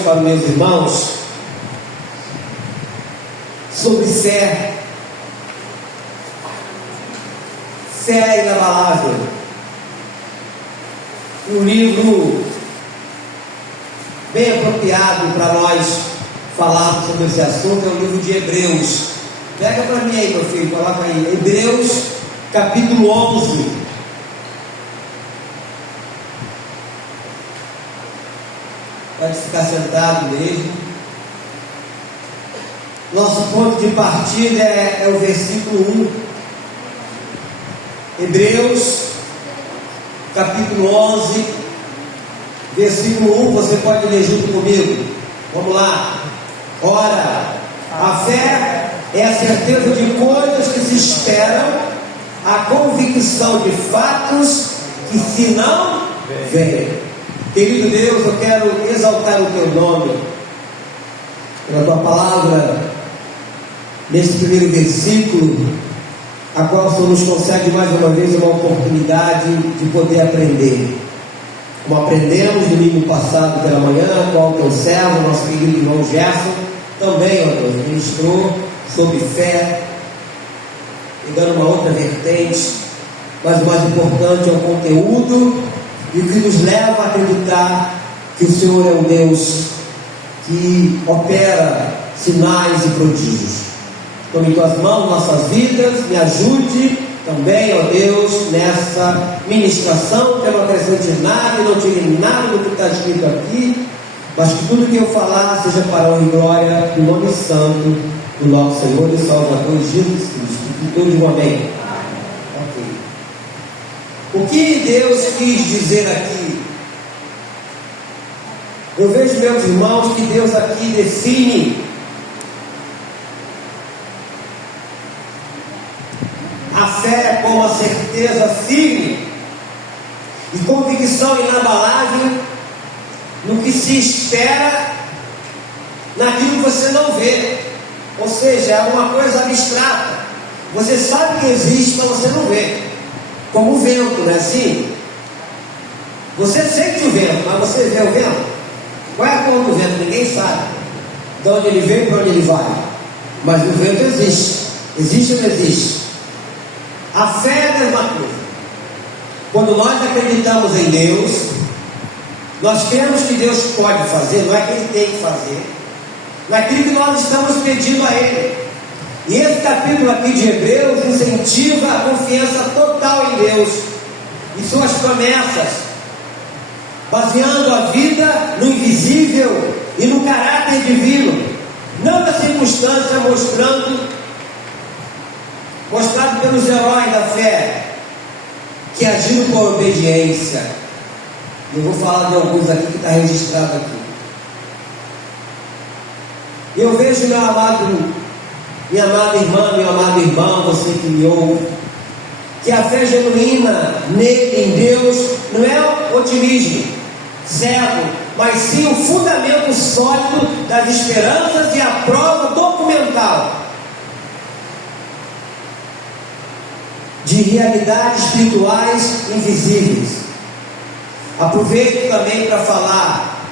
noite para os meus irmãos sobre fé. Fé inabalável. Um livro bem apropriado para nós falarmos sobre esse assunto é o livro de Hebreus. Pega para mim aí, meu filho, coloca aí. Hebreus, capítulo 11. Pode ficar sentado mesmo. Nosso ponto de partida é o versículo 1. Hebreus, capítulo 11, versículo 1. Você pode ler junto comigo. Vamos lá. Ora, a fé é a certeza de coisas que se esperam, a convicção de fatos que se não veem. Querido Deus, eu quero exaltar o Teu nome pela Tua palavra nesse primeiro versículo, a qual o Senhor nos concede mais uma vez uma oportunidade de poder aprender. Como aprendemos no domingo passado pela manhã, a qual Teu servo, nosso querido irmão Gerson, também, ó Deus, ministrou sobre fé, pegando uma outra vertente, mas o mais importante é o conteúdo e o que nos leva a acreditar que o Senhor é um Deus que opera sinais e prodígios. Tome em Tuas mãos nossas vidas, me ajude também, ó Deus, nessa ministração, que eu não acrescente nada e não tire nada do que está escrito aqui, mas que tudo que eu falar seja para a honra e glória do nome santo do nosso Senhor e Salvador Jesus Cristo. Que todos digam amém. O que Deus quis dizer aqui? Eu vejo, meus irmãos, que Deus aqui define a fé como a certeza firme e convicção inabalável no que se espera, naquilo que você não vê. Ou seja, é uma coisa abstrata. Você sabe que existe, mas você não vê. Como o vento, não é assim? Você sente o vento, mas você vê o vento? Qual é a cor do vento? Ninguém sabe de onde ele vem e para onde ele vai. Mas o vento existe. Existe ou não existe? A fé é a mesma coisa. Quando nós acreditamos em Deus, nós cremos que Deus pode fazer, não é que Ele tem que fazer, naquilo que nós estamos pedindo a Ele. E esse capítulo aqui de Hebreus incentiva a confiança total em Deus e suas promessas, baseando a vida no invisível e no caráter divino, não na circunstância mostrado pelos heróis da fé, que agiram por obediência. Eu vou falar de alguns aqui que está registrado aqui. Eu vejo, minha amada irmã, meu amado irmão, você que me ouve, que a fé genuína nele, em Deus, não é otimismo cego, mas sim o fundamento sólido das esperanças e a prova documental de realidades espirituais invisíveis. Aproveito também para falar,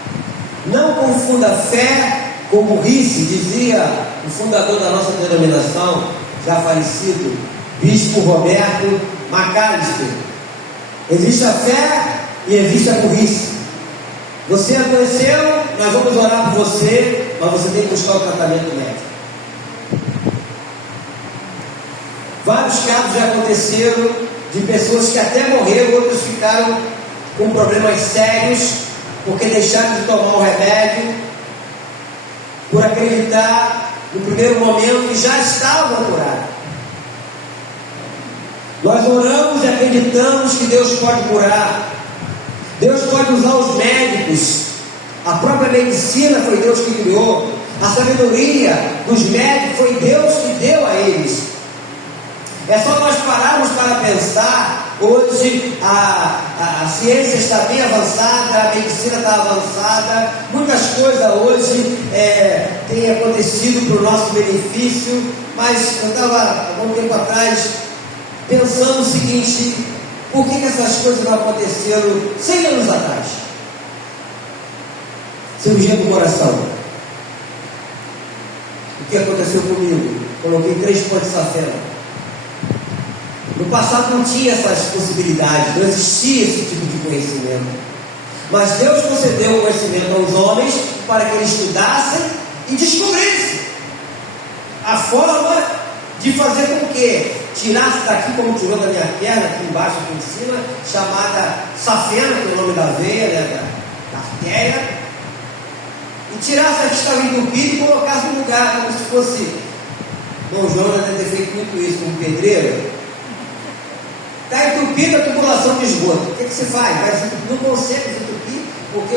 não confunda fé com burrice, dizia o fundador da nossa denominação, já falecido, Bispo Roberto Macalister. Existe a fé e existe a burrice. Você adoeceu, nós vamos orar por você, mas você tem que buscar o tratamento médico. Vários casos já aconteceram de pessoas que até morreram, outros ficaram com problemas sérios, porque deixaram de tomar o remédio, por acreditar no primeiro momento que já estavam curados. Nós oramos e acreditamos que Deus pode curar. Deus pode usar os médicos. A própria medicina foi Deus que criou. A sabedoria dos médicos foi Deus que deu a eles. É só nós pararmos para pensar. Hoje a ciência está bem avançada, a medicina está avançada, muitas coisas hoje têm acontecido para o nosso benefício, mas eu estava há algum tempo atrás pensando o seguinte: por que essas coisas não aconteceram 100 anos atrás? Cirurgia do coração. O que aconteceu comigo? Coloquei 3 pontos de safena. No passado não tinha essas possibilidades, não existia esse tipo de conhecimento. Mas Deus concedeu o conhecimento aos homens para que eles estudassem e descobrissem a forma de fazer com que tirasse daqui, como tirou da minha perna, aqui embaixo, aqui em cima, chamada safena, que é o nome da veia, né, da artéria, e tirasse a que estava entupida e colocasse no lugar, como se fosse. Dom João deve ter feito muito isso como pedreiro. Está entupida a tubulação de esgoto. O que se faz? Não consegue se entupir, porque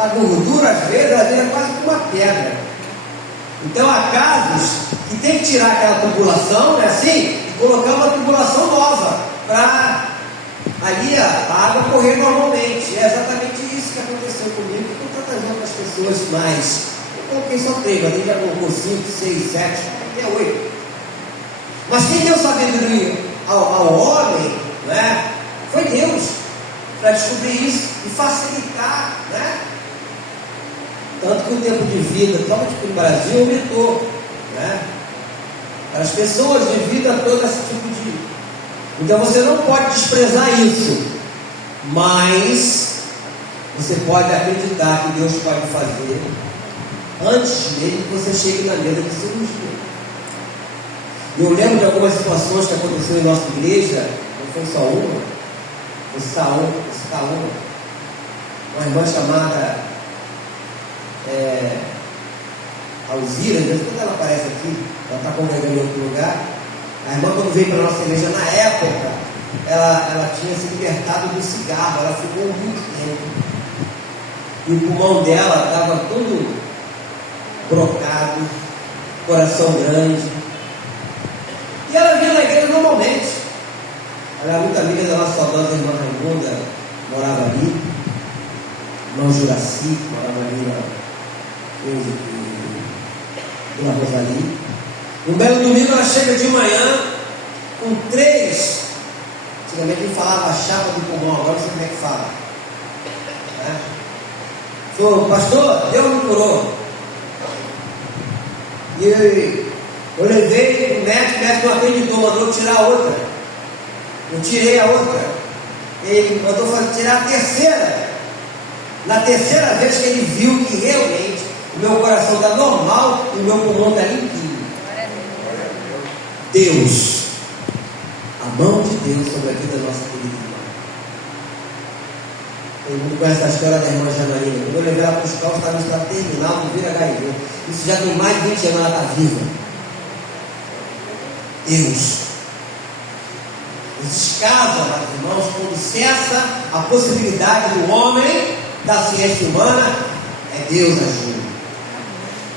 a gordura, às vezes, ela vira quase como uma pedra. Então há casos que tem que tirar aquela tubulação, né, assim, e colocar uma tubulação nova, para ali a água correr normalmente. É exatamente isso que aconteceu comigo e com tantas outras pessoas mais. Eu coloquei só 3, mas ele já colocou 5, 6, 7, até 8. Mas quem deu sabedoria ao homem, né, foi Deus, para descobrir isso e facilitar, né? Tanto que o tempo de vida, tanto que no Brasil, aumentou, né? Para as pessoas de vida, todo esse tipo de. Então você não pode desprezar isso, mas você pode acreditar que Deus pode fazer antes dele que você chegue na mesa de cirurgia. Eu lembro de algumas situações que aconteceram em nossa igreja, não foi só uma, uma irmã chamada Alzira, quando ela aparece aqui, ela está congregando em outro lugar. A irmã, quando veio para a nossa igreja, na época, ela tinha se libertado do cigarro, ela ficou muito tempo. E o pulmão dela estava todo brocado, coração grande. E ela vinha na igreja normalmente. Ela era muito amiga da nossa saudosa irmã Raimunda, morava ali. Irmão Juraci, morava ali na Rosali. Um belo domingo ela chega de manhã com 3. Antigamente ele falava chapa do pulmão, agora não sei como é que fala. Falou, pastor, Deus me curou. E eu levei o médico não acreditou, mandou tirar a outra. Eu tirei a outra. Ele mandou tirar a terceira. Na terceira vez que ele viu que realmente o meu coração está normal e o meu pulmão está limpinho. Deus, a mão de Deus sobre a vida da nossa querida irmã. Todo mundo conhece a história da irmã Janarina. Quando eu levei ela para os carros, estava no estado terminal do vírus HIV. Isso já tem mais de 20 anos, ela está viva. Deus. Descasa, meus irmãos, quando cessa a possibilidade do homem, da ciência humana, é Deus agindo.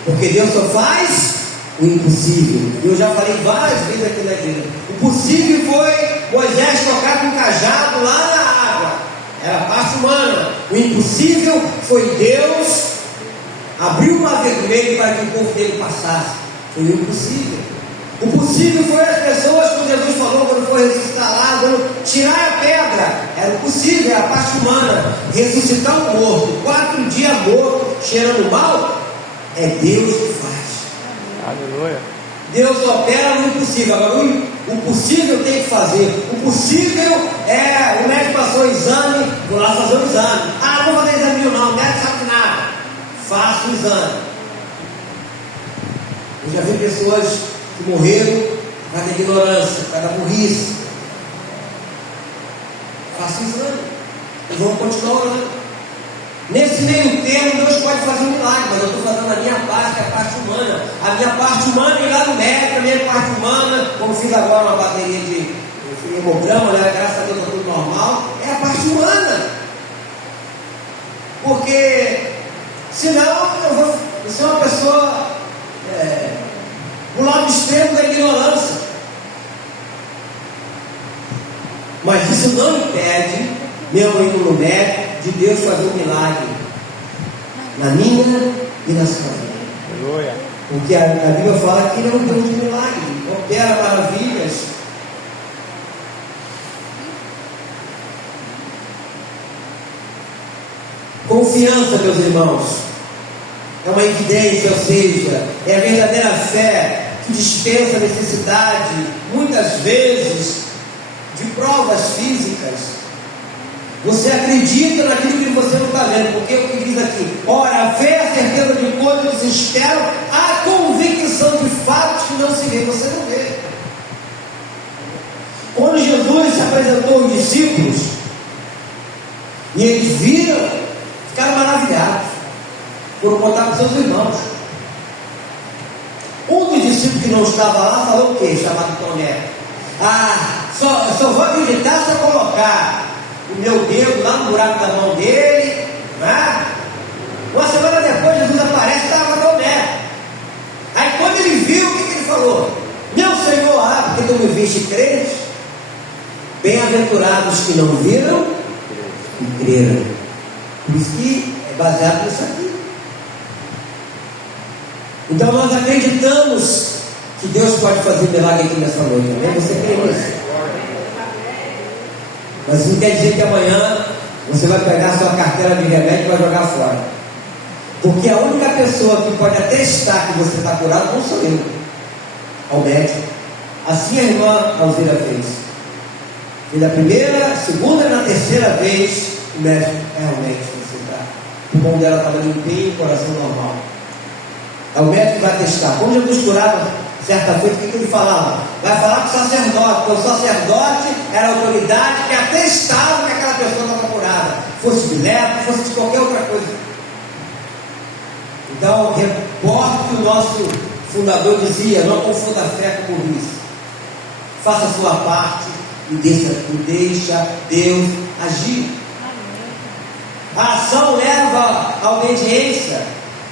Porque Deus só faz o impossível. Eu já falei várias vezes aqui na igreja. O possível foi Moisés tocar com um cajado lá na água. Era a parte humana. O impossível foi Deus abrir o mar vermelho para que o povo dele passasse. Foi o impossível. O possível foi as pessoas, como Jesus falou quando foi ressuscitar Lázaro, tirar a pedra. Era o possível, era a parte humana. Ressuscitar o morto, 4 dias morto, cheirando mal, é Deus que faz. Aleluia. Deus opera no impossível. Agora o possível tem que fazer. O possível é, o médico passou o exame, vou lá fazer o exame. Ah, não vou fazer exame não, o médico sabe nada. Faça o exame. Eu já vi pessoas que morreram por causa da ignorância, por causa da burrice. Faça o exame. E vamos continuar orando. Nesse meio termo, Deus pode fazer um milagre, mas eu estou fazendo a minha parte, que é a parte humana. A minha parte humana é ir lá no médico, a minha parte humana, como fiz agora uma bateria de hemograma, né? Graças a Deus está tudo normal, é a parte humana. Porque senão eu vou ser uma pessoa no lado extremo da ignorância. Mas isso não impede, mesmo indo no médico, de Deus fazer um milagre na minha e na sua vida. Aleluia. Porque a Bíblia fala que Ele é um Deus de milagre, opera maravilhas. Confiança, meus irmãos. é uma evidência, ou seja, é a verdadeira fé que dispensa a necessidade, muitas vezes, de provas físicas. Você acredita naquilo que você não está vendo, porque o que diz aqui? Ora, a fé é a certeza de coisas que se esperam, a convicção de fatos que não se vê, você não vê. Quando Jesus se apresentou aos discípulos, e eles viram, ficaram maravilhados, foram contar para seus irmãos. Um dos discípulos que não estava lá falou o quê? Chamado Tomé. Só vou acreditar se eu colocar o meu dedo lá no buraco da mão dele, né? Uma semana depois Jesus aparece e estava com Tomé. Aí quando ele viu, o que ele falou? Meu Senhor, porque tu me viste crente? Bem-aventurados que não viram e creram. Por isso que é baseado nisso aqui. Então nós acreditamos que Deus pode fazer milagre aqui nessa noite, amém? Você crê nisso? Mas isso não quer dizer que amanhã você vai pegar a sua carteira de remédio e vai jogar fora. Porque a única pessoa que pode atestar que você está curado não sou eu, ao médico. Assim a irmã Alzira fez. E da primeira, segunda e na terceira vez, o médico realmente você está. O pulmão dela estava limpinho, o coração normal. Aí o médico vai testar. Quando Jesus curava certa feita, o que ele falava? Vai falar com o sacerdote, porque o sacerdote era a autoridade que atestava que aquela pessoa estava curada, fosse de lepra, fosse de qualquer outra coisa. Então, reporte que o nosso fundador dizia: não confunda a fé com burrice. Faça a sua parte e deixa Deus agir. A ação leva à obediência.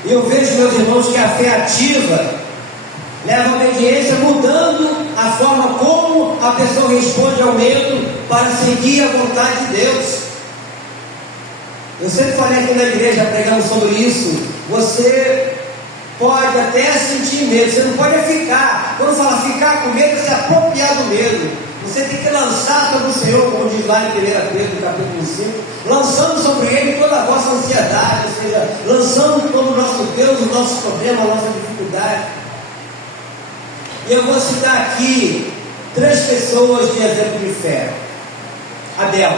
Eu vejo, meus irmãos, que a fé ativa leva à obediência, mudando a forma como a pessoa responde ao medo para seguir a vontade de Deus. Eu sempre falei aqui na igreja, pregando sobre isso. Você pode até sentir medo, você não pode ficar. Quando fala ficar com medo, é se apropriar do medo. Você tem que lançar sobre o Senhor, como diz lá em 1 Pedro, capítulo 5, lançando sobre Ele toda a vossa ansiedade, ou seja, lançando sobre o nosso Deus, os nossos problemas, a nossa dificuldade. E eu vou citar aqui 3 pessoas de exemplo de fé. Abel.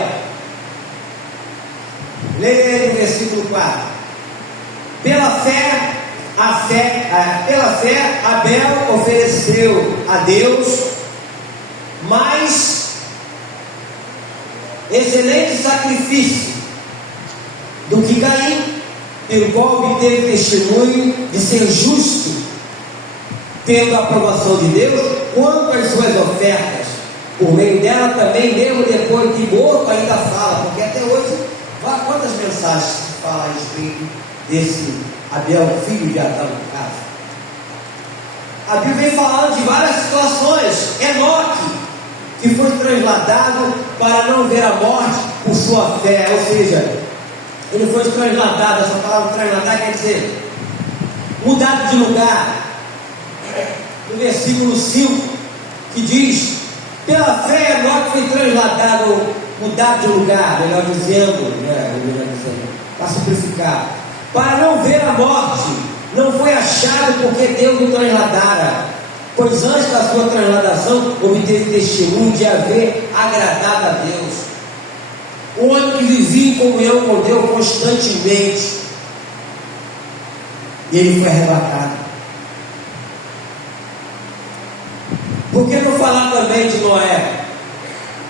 Leia aí o versículo 4. Pela fé, Abel ofereceu a Deus mais excelente sacrifício do que Caim, pelo qual obteve testemunho de ser justo, tendo a aprovação de Deus quanto às suas ofertas. Por meio dela também, mesmo depois de morto, ainda fala, porque até hoje, quantas mensagens se fala a respeito desse Abel, filho de Adão, no caso? A Bíblia vem falando de várias situações. Enoque, que foi transladado para não ver a morte por sua fé, ou seja, ele foi transladado. Essa palavra transladar quer dizer mudado de lugar. No versículo 5, que diz: pela fé Enoque foi transladado, mudado de lugar, melhor dizendo, para simplificar, para não ver a morte. Não foi achado porque Deus o transladara, pois antes da sua transladação obteve testemunho de haver agradado a Deus. O homem que vivia em comunhão com Deus constantemente, e ele foi arrebatado. Por que não falar também de Noé,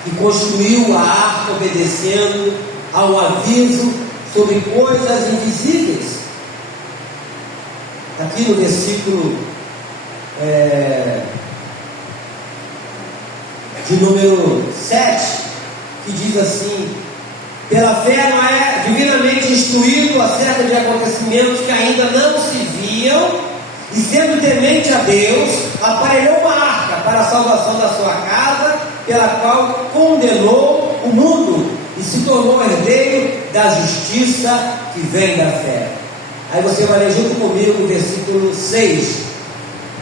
que construiu a arca obedecendo a um aviso sobre coisas invisíveis? Aqui no versículo de número 7, que diz assim: pela fé Noé, divinamente instruído acerca de acontecimentos que ainda não se viam, e sendo temente a Deus, aparelhou uma arca para a salvação da sua casa, pela qual condenou o mundo e se tornou herdeiro da justiça que vem da fé. Aí você vai ler junto comigo o versículo 6.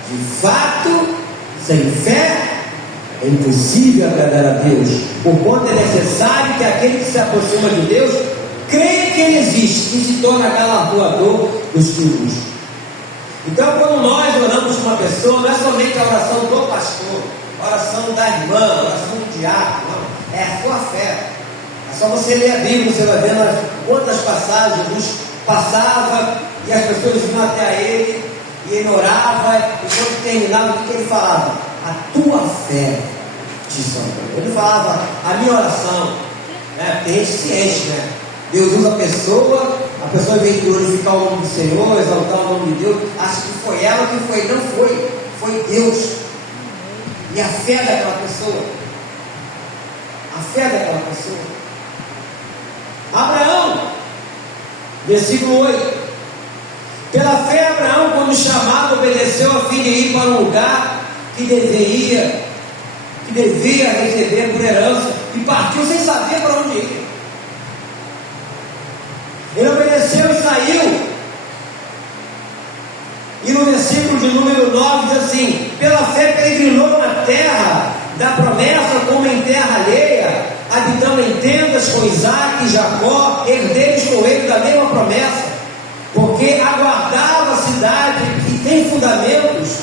De fato, sem fé é impossível agradar a Deus, porquanto é necessário que aquele que se aproxima de Deus creia que ele existe, que se torna galardoador dos que o buscam. Então, quando nós oramos por uma pessoa, não é somente a oração do pastor, a oração da irmã, a oração do diácono, não. É a sua fé. É só você ler a Bíblia, você vai vendo quantas passagens Jesus passava e as pessoas iam até ele e ele orava, e quando terminava, o que ele falava? A tua fé te salvou. Ele falava a minha oração, né? Tem gente ciente, né? Deus usa a pessoa em vez de glorificar o nome do Senhor, exaltar o nome de Deus, acha que foi ela que foi. Não foi, foi Deus. E a fé daquela pessoa, Abraão, versículo 8: pela fé Abraão, quando chamado, obedeceu a fim de ir para um lugar que devia receber por herança, e partiu sem saber para onde ir. Ele obedeceu e saiu. E no versículo de número 9 diz assim: pela fé peregrinou na terra da promessa, como em terra alheia, habitando em tendas com Isaac e Jacó, herdeiros com ele da mesma promessa, porque aguardava a cidade que tem fundamentos,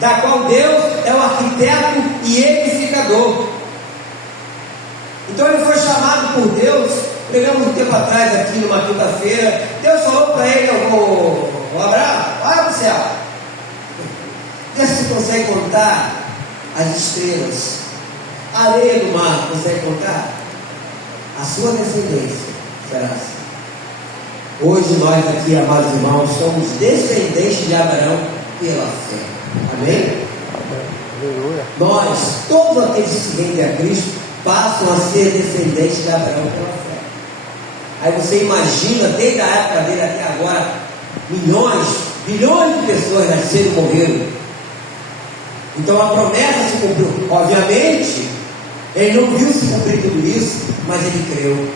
da qual Deus é o arquiteto e edificador. Então ele foi chamado por Deus. Pegamos um tempo atrás aqui numa quinta-feira, Deus falou para ele: o Abraão, olha para o céu, vê se você consegue contar as estrelas, a areia do mar, consegue contar? A sua descendência será assim. Hoje nós aqui, amados irmãos, somos descendentes de Abraão pela fé. Amém? Nós, todos aqueles que se rendem a Cristo, passam a ser descendentes de Abraão pela fé. Aí você imagina, desde a época dele até agora, milhões, bilhões de pessoas nasceram e morreram. Então a promessa se cumpriu. Obviamente, ele não viu se cumprir tudo isso, mas ele creu.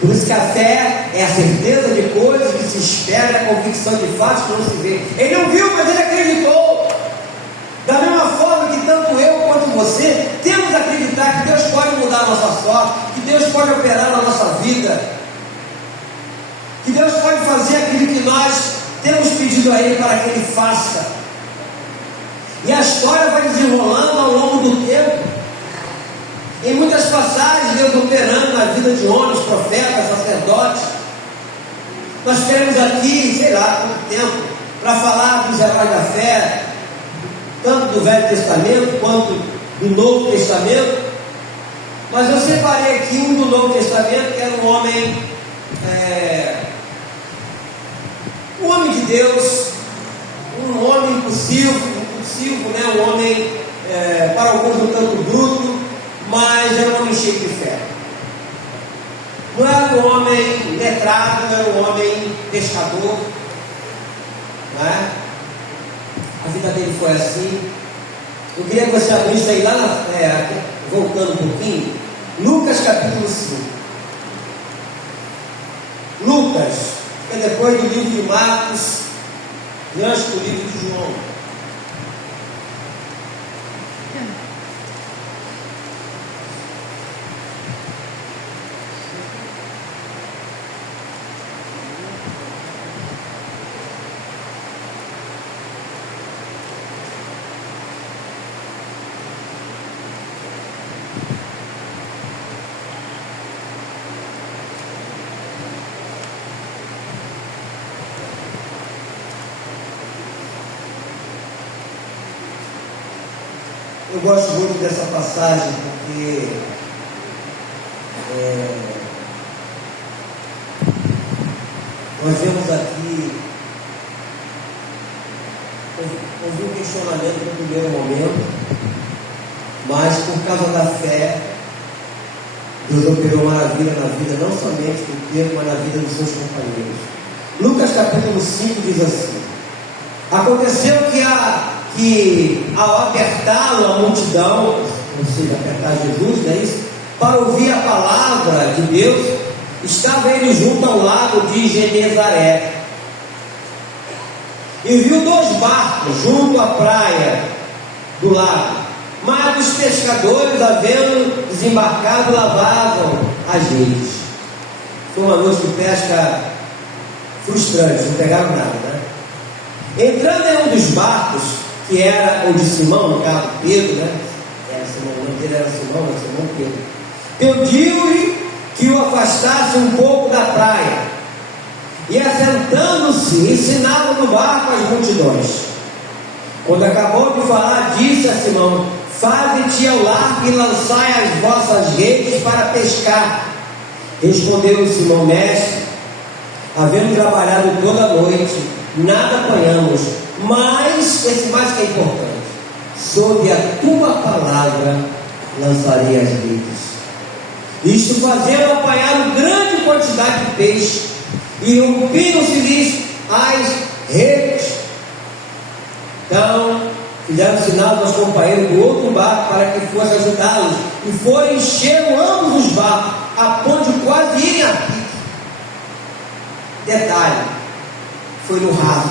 Por isso que a fé é a certeza de coisas que se espera, a convicção de fatos que não se vê. Ele não viu, mas ele acreditou. Da mesma forma que tanto eu quanto você temos que acreditar que Deus pode mudar a nossa sorte, que Deus pode operar na nossa vida, que Deus pode fazer aquilo que nós temos pedido a Ele para que Ele faça. E a história vai desenrolando ao longo do tempo. Em muitas passagens, Deus operando na vida de homens, profetas, sacerdotes. Nós temos aqui, sei lá quanto tempo, para falar dos heróis da fé, tanto do Velho Testamento quanto do Novo Testamento. Mas eu separei aqui um do Novo Testamento, que era um homem de Deus, um homem impulsivo, né? Um homem para alguns um tanto bruto, mas era um homem cheio de fé. Não era um homem letrado, era um homem pescador, né? A vida dele foi assim. Eu queria que você abrisse aí lá voltando um pouquinho, Lucas capítulo 5. Lucas é depois do livro de Marcos, antes do livro de João. Eu gosto muito dessa passagem porque nós vemos aqui, houve um questionamento no primeiro momento, mas por causa da fé, Deus operou maravilha na vida, não somente do Pedro, mas na vida dos seus companheiros. Lucas capítulo 5 diz assim: aconteceu que ao apertá-lo a multidão, ou seja, apertar Jesus, não é isso? Para ouvir a palavra de Deus, estava ele junto ao lago de Genezaré, e viu 2 barcos junto à praia do lago, Mas os pescadores, havendo desembarcado, lavavam as redes. Foi uma noite de pesca frustrante, não pegaram nada, né? Entrando em um dos barcos, que era o de Simão, no caso Pedro, né? Era Simão, o nome dele era Simão, mas Simão Pedro. Pediu-lhe que o afastasse um pouco da praia. E assentando-se, ensinava no barco as multidões. Quando acabou de falar, disse a Simão: faze-te ao largo e lançai as vossas redes para pescar. Respondeu Simão: mestre, havendo trabalhado toda a noite, nada apanhamos, mas, esse mais que é importante, sob a tua palavra lançarei as redes. Isto fazendo, apanharam grande quantidade de peixe, e rompiam-se-lhes as redes. Então, fizeram sinal aos companheiros do outro barco para que fosse ajudá-los, e foram encheram ambos os barcos, a ponto de quase irem a pique. Detalhe, foi no raso.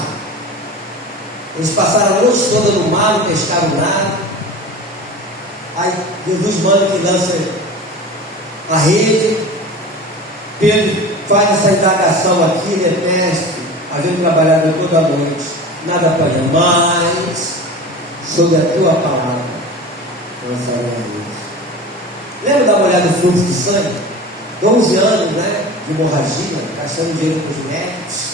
Eles passaram a noite toda no mar, não pescaram nada. Aí Jesus manda que lance a rede. Pedro faz essa indagação aqui, né, mestre, havendo trabalhado toda a noite, nada apanha, mas sob a tua palavra lançarei a rede. Lembra da mulher do fluxo de sangue? 12 anos, né, de hemorragia, gastando dinheiro com os médicos,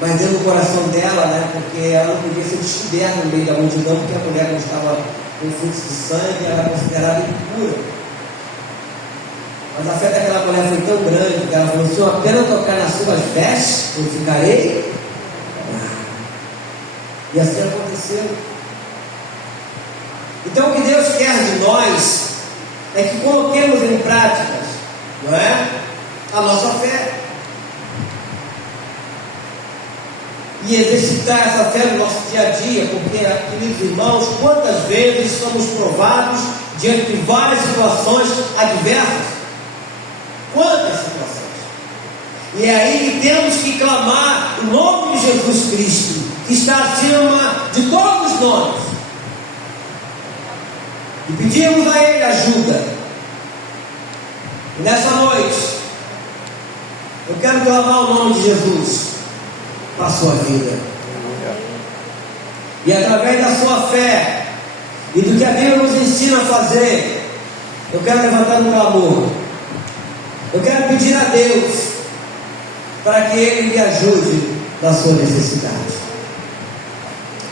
mas dentro do coração dela, né, porque ela não podia ser descoberta no meio da multidão, porque a mulher não estava com fluxo de sangue, ela era considerada impura. Mas a fé daquela mulher foi tão grande que ela falou: se eu apenas tocar nas suas vestes, eu ficarei. E assim aconteceu. Então o que Deus quer de nós é que coloquemos em práticas, não é? A nossa fé. E exercitar essa fé no nosso dia a dia, porque, queridos irmãos, quantas vezes somos provados diante de várias situações adversas? Quantas situações? E é aí que temos que clamar o nome de Jesus Cristo, que está acima de todos os nomes, e pedimos a Ele ajuda. E nessa noite eu quero clamar o nome de Jesus para a sua vida, e através da sua fé e do que a Bíblia nos ensina a fazer, eu quero levantar um clamor. Eu quero pedir a Deus para que Ele me ajude na sua necessidade.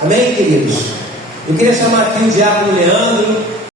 Amém, queridos? Eu queria chamar aqui o diácono Leandro.